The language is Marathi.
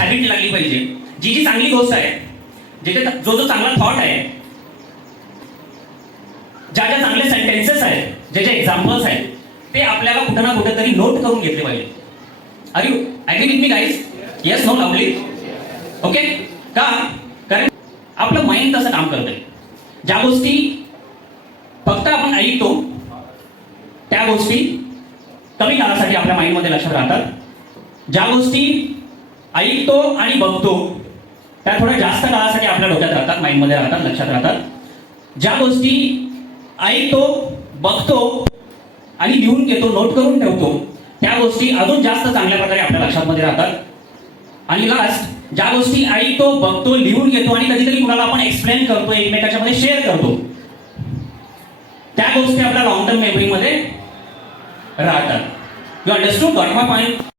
हॅबिट लागली पाहिजे. जी जी चांगली गोष्ट आहे, जो जो चांगला थॉट आहे, ज्या ज्या चांगले सेंटेन्सेस आहेत, जे जे एक्झाम्पल्स आहेत, ते आपल्याला कुठं ना कुठं तरी नोट करून घेतले पाहिजे. Are you agree with me guys? Yes no लावली? ओके. का? कारण आपलं माइंड तसं काम करतंय. ज्या गोष्टी फक्त आपण ऐकतो त्या गोष्टी कमी काळासाठी आपल्या माइंडमध्ये लक्षात राहतात. ज्या गोष्टी ऐकतो आणि बघतो त्या थोड्या जास्त काळासाठी आपल्या डोक्यात राहतात, माइंडमध्ये राहतात, लक्षात राहतात. ज्या गोष्टी ऐकतो, बघतो आणि लिहून घेतो, नोट करून ठेवतो, त्या गोष्टी अजून जास्त चांगल्या प्रकारे आपल्या लक्षात राहतात. आणि लास्ट, ज्या गोष्टी ऐकतो, बघतो, लिहून घेतो आणि कधीतरी कुणाला आपण एक्सप्लेन करतो, एकमेकाच्या मध्ये शेअर करतो, त्या गोष्टी आपल्या लॉंग टर्म मेमरीमध्ये राहतात. You understood? Got my point?